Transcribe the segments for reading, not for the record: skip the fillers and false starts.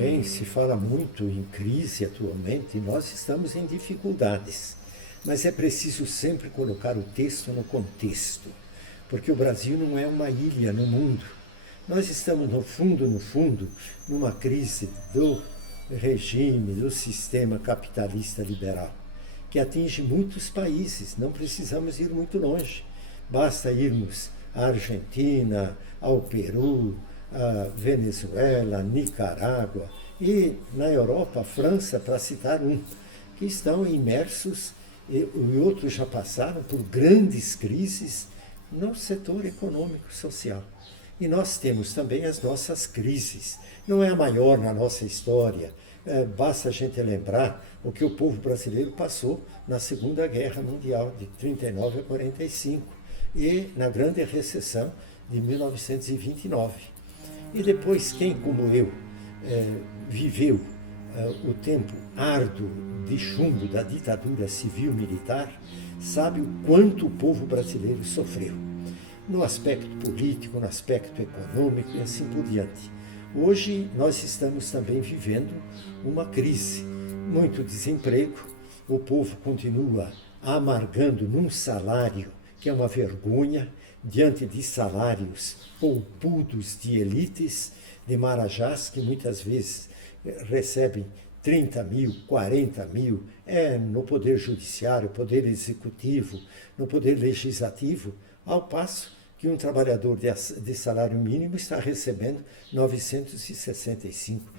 Bem, se fala muito em crise atualmente e nós estamos em dificuldades. Mas é preciso sempre colocar o texto no contexto, porque o Brasil não é uma ilha no mundo. Nós estamos, no fundo, numa crise do regime, do sistema capitalista liberal, que atinge muitos países. Não precisamos ir muito longe. Basta irmos à Argentina, ao Peru, a Venezuela, Nicarágua e, na Europa, a França, para citar um, que estão imersos e outros já passaram por grandes crises no setor econômico e social. E nós temos também as nossas crises. Não é a maior na nossa história. Basta a gente lembrar o que o povo brasileiro passou na Segunda Guerra Mundial, de 39 a 45, e na Grande Recessão de 1929. E depois, quem como eu viveu o tempo árduo de chumbo da ditadura civil-militar, sabe o quanto o povo brasileiro sofreu, no aspecto político, no aspecto econômico e assim por diante. Hoje nós estamos também vivendo uma crise, muito desemprego, o povo continua amargando num salário que é uma vergonha, diante de salários poupudos de elites, de marajás, que muitas vezes recebem 30 mil, 40 mil, no poder judiciário, poder executivo, no poder legislativo, ao passo que um trabalhador de salário mínimo está recebendo R$ 965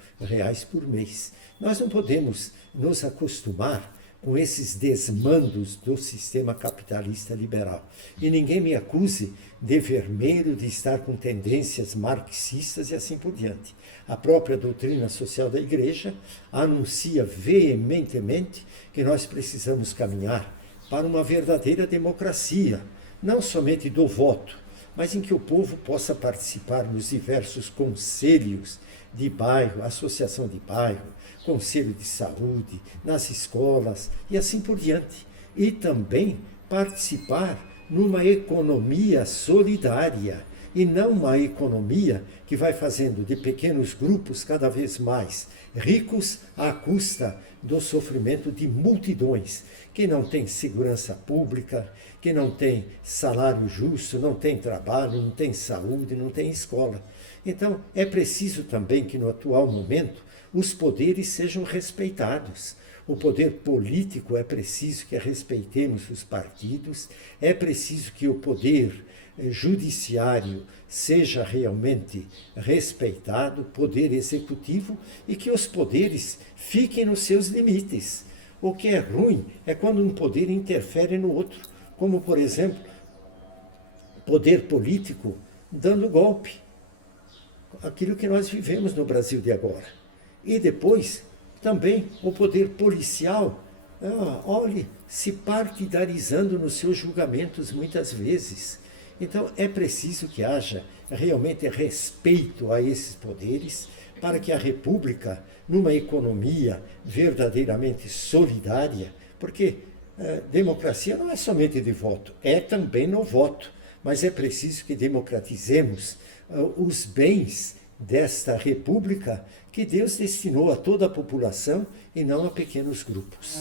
por mês. Nós não podemos nos acostumar com esses desmandos do sistema capitalista liberal. E ninguém me acuse de vermelho, de estar com tendências marxistas e assim por diante. A própria doutrina social da Igreja anuncia veementemente que nós precisamos caminhar para uma verdadeira democracia, não somente do voto, mas em que o povo possa participar nos diversos conselhos de bairro, associação de bairro, conselho de saúde, nas escolas e assim por diante. E também participar numa economia solidária e não uma economia que vai fazendo de pequenos grupos cada vez mais ricos à custa do sofrimento de multidões que não têm segurança pública, que não têm salário justo, não têm trabalho, não têm saúde, não têm escola. Então, é preciso também que no atual momento os poderes sejam respeitados. O poder político é preciso que respeitemos os partidos, é preciso que o poder judiciário seja realmente respeitado, poder executivo, e que os poderes fiquem nos seus limites. O que é ruim é quando um poder interfere no outro, como, por exemplo, poder político dando golpe. Aquilo que nós vivemos no Brasil de agora. E depois, também, o poder policial, olhe, se partidarizando nos seus julgamentos muitas vezes. Então, é preciso que haja realmente respeito a esses poderes para que a República, numa economia verdadeiramente solidária, porque democracia não é somente de voto, é também no voto, mas é preciso que democratizemos os bens desta República que Deus destinou a toda a população e não a pequenos grupos.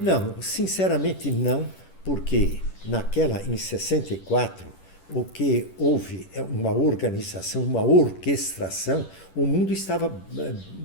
Não, sinceramente não, porque em 64, o que houve uma organização, uma orquestração, o mundo estava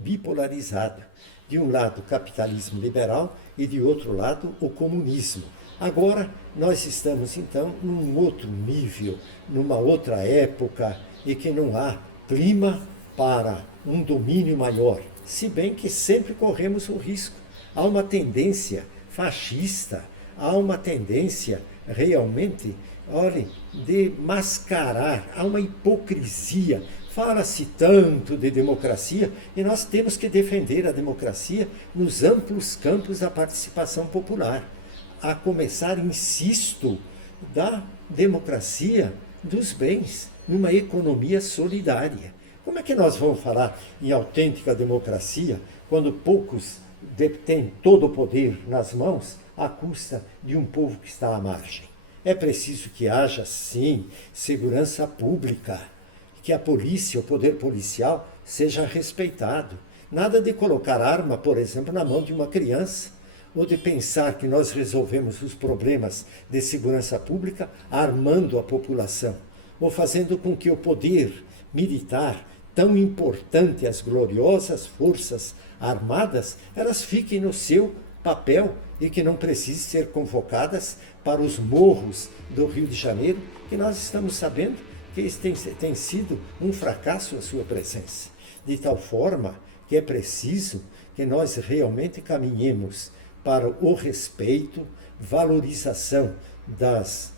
bipolarizado. De um lado, o capitalismo liberal e de outro lado, o comunismo. Agora, nós estamos, então, num outro nível, numa outra época, e que não há clima para um domínio maior, se bem que sempre corremos o risco. Há uma tendência fascista, há uma tendência realmente, olhem, de mascarar, há uma hipocrisia. Fala-se tanto de democracia e nós temos que defender a democracia nos amplos campos da participação popular. A começar, insisto, da democracia dos bens, numa economia solidária. Como é que nós vamos falar em autêntica democracia quando poucos detêm todo o poder nas mãos à custa de um povo que está à margem? É preciso que haja, sim, segurança pública, que a polícia, o poder policial, seja respeitado. Nada de colocar arma, por exemplo, na mão de uma criança, ou de pensar que nós resolvemos os problemas de segurança pública armando a população, ou fazendo com que o poder militar, tão importante, as gloriosas forças armadas, elas fiquem no seu papel e que não precisem ser convocadas para os morros do Rio de Janeiro, que nós estamos sabendo que tem sido um fracasso a sua presença. De tal forma que é preciso que nós realmente caminhemos para o respeito, valorização das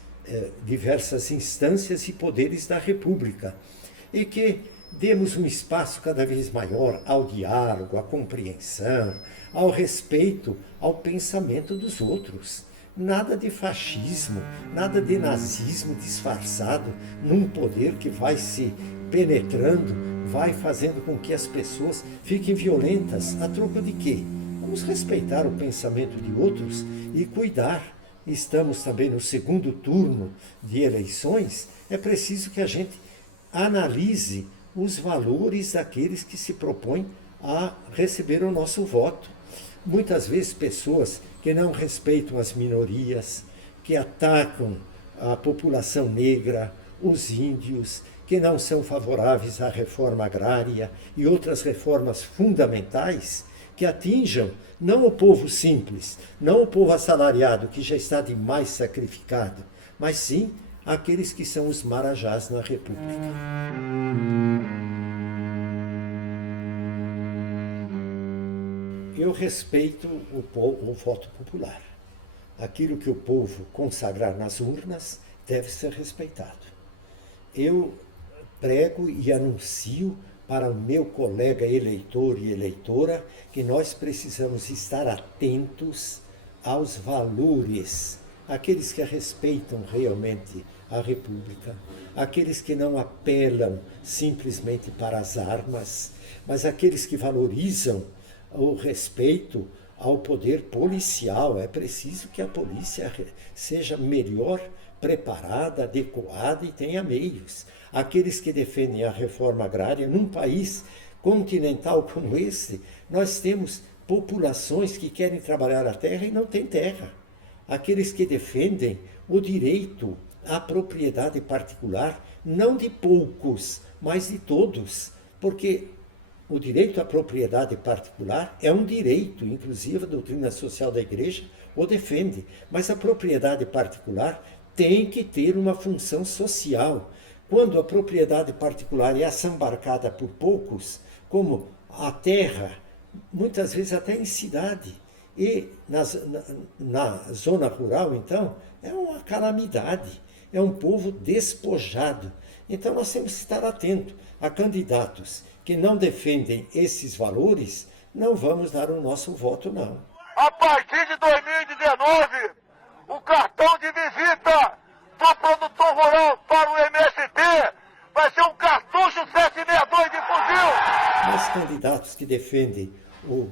diversas instâncias e poderes da República e que demos um espaço cada vez maior ao diálogo, à compreensão, ao respeito ao pensamento dos outros. Nada de fascismo, nada de nazismo disfarçado num poder que vai se penetrando, vai fazendo com que as pessoas fiquem violentas. A troco de quê? Vamos respeitar o pensamento de outros e cuidar. Estamos também no segundo turno de eleições, é preciso que a gente analise os valores daqueles que se propõem a receber o nosso voto. Muitas vezes pessoas que não respeitam as minorias, que atacam a população negra, os índios, que não são favoráveis à reforma agrária e outras reformas fundamentais que atinjam não o povo simples, não o povo assalariado, que já está demais sacrificado, mas sim aqueles que são os marajás na República. Eu respeito o voto popular. Aquilo que o povo consagrar nas urnas deve ser respeitado. Eu prego e anuncio para o meu colega eleitor e eleitora que nós precisamos estar atentos aos valores, aqueles que respeitam realmente a República, aqueles que não apelam simplesmente para as armas, mas aqueles que valorizam o respeito ao poder policial. É preciso que a polícia seja melhor preparada, adequada e tenha meios. Aqueles que defendem a reforma agrária, num país continental como esse, nós temos populações que querem trabalhar a terra e não têm terra. Aqueles que defendem o direito à propriedade particular, não de poucos, mas de todos, porque o direito à propriedade particular é um direito, inclusive a doutrina social da Igreja o defende, mas a propriedade particular tem que ter uma função social. Quando a propriedade particular é assambarcada por poucos, como a terra, muitas vezes até em cidade, e na zona rural, então, é uma calamidade, é um povo despojado. Então nós temos que estar atentos a candidatos que não defendem esses valores, não vamos dar o nosso voto, não. A partir de 2019, o cartão de visita do produtor rural para o MST vai ser um cartucho 762 de fuzil. Mas candidatos que defendem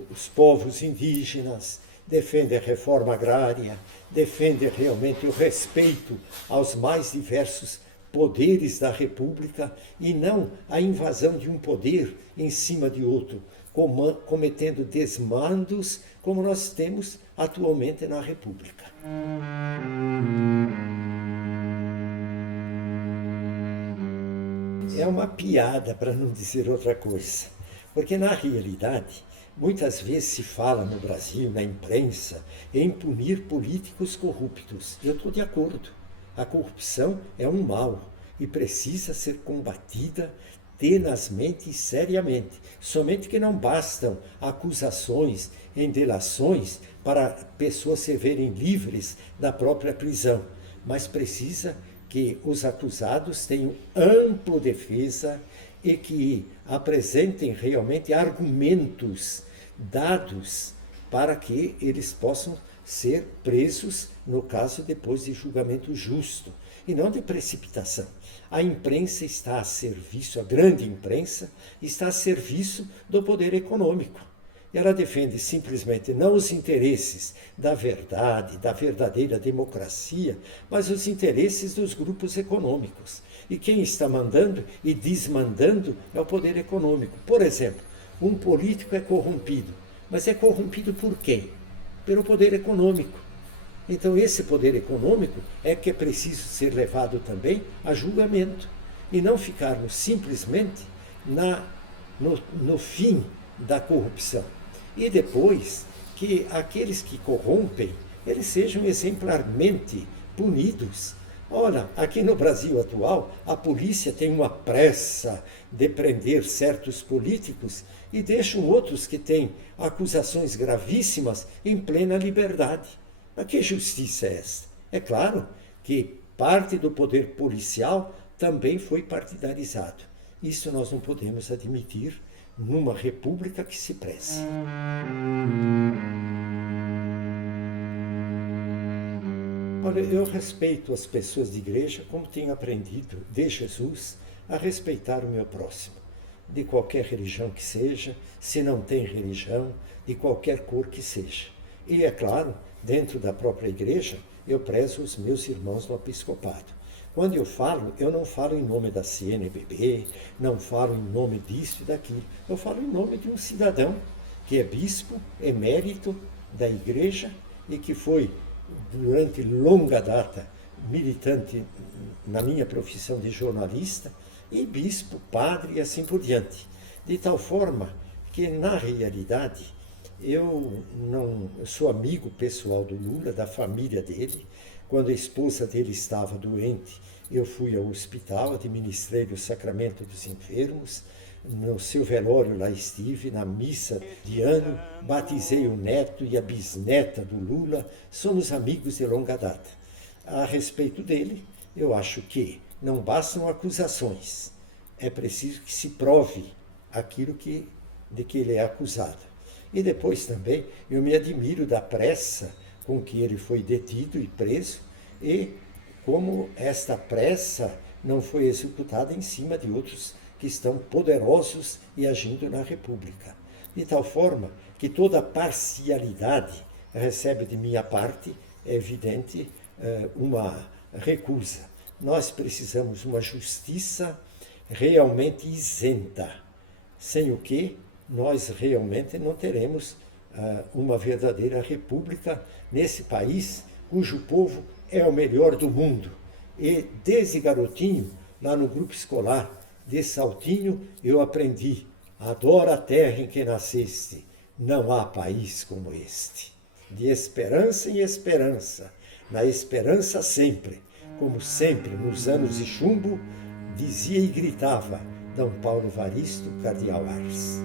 os povos indígenas, defendem a reforma agrária, defendem realmente o respeito aos mais diversos poderes da República e não a invasão de um poder em cima de outro, cometendo desmandos como nós temos atualmente na República. É uma piada, para não dizer outra coisa, porque na realidade muitas vezes se fala no Brasil, na imprensa, em punir políticos corruptos. Eu estou de acordo. A corrupção é um mal e precisa ser combatida tenazmente e seriamente. Somente que não bastam acusações em delações para pessoas se verem livres da própria prisão, mas precisa que os acusados tenham ampla defesa e que apresentem realmente argumentos dados para que eles possam ser presos, no caso, depois de julgamento justo, e não de precipitação. A imprensa está a serviço, a grande imprensa, está a serviço do poder econômico. Ela defende simplesmente não os interesses da verdade, da verdadeira democracia, mas os interesses dos grupos econômicos. E quem está mandando e desmandando é o poder econômico. Por exemplo, um político é corrompido, mas é corrompido por quem? Pelo poder econômico. Então esse poder econômico é que é preciso ser levado também a julgamento e não ficarmos simplesmente no fim da corrupção. E depois que aqueles que corrompem, eles sejam exemplarmente punidos. Olha, aqui no Brasil atual, a polícia tem uma pressa de prender certos políticos e deixam outros que têm acusações gravíssimas em plena liberdade. Mas que justiça é essa? É claro que parte do poder policial também foi partidarizado. Isso nós não podemos admitir numa república que se preze. Olha, eu respeito as pessoas de igreja como tenho aprendido de Jesus a respeitar o meu próximo, de qualquer religião que seja, se não tem religião, de qualquer cor que seja. E é claro, dentro da própria igreja, eu prezo os meus irmãos no episcopado. Quando eu não falo em nome da CNBB, não falo em nome disso e daquilo. Eu falo em nome de um cidadão que é bispo, emérito da igreja e que foi, durante longa data, militante na minha profissão de jornalista e bispo, padre e assim por diante. De tal forma que, na realidade, eu sou amigo pessoal do Lula, da família dele. Quando a esposa dele estava doente, eu fui ao hospital, administrei o sacramento dos enfermos, no seu velório lá estive, na missa de ano, batizei o neto e a bisneta do Lula, somos amigos de longa data. A respeito dele, eu acho que não bastam acusações, é preciso que se prove aquilo de que ele é acusado. E depois também eu me admiro da pressa com que ele foi detido e preso e como esta pressa não foi executada em cima de outros que estão poderosos e agindo na República. De tal forma que toda parcialidade recebe de minha parte, é evidente, uma recusa. Nós precisamos de uma justiça realmente isenta, sem o que nós realmente não teremos uma verdadeira república nesse país, cujo povo é o melhor do mundo. E desde garotinho, lá no grupo escolar de Saltinho, eu aprendi: adora a terra em que nasceste, não há país como este. De esperança em esperança, na esperança sempre, como sempre nos anos de chumbo, dizia e gritava D. Paulo Varisto Cardeal Arce.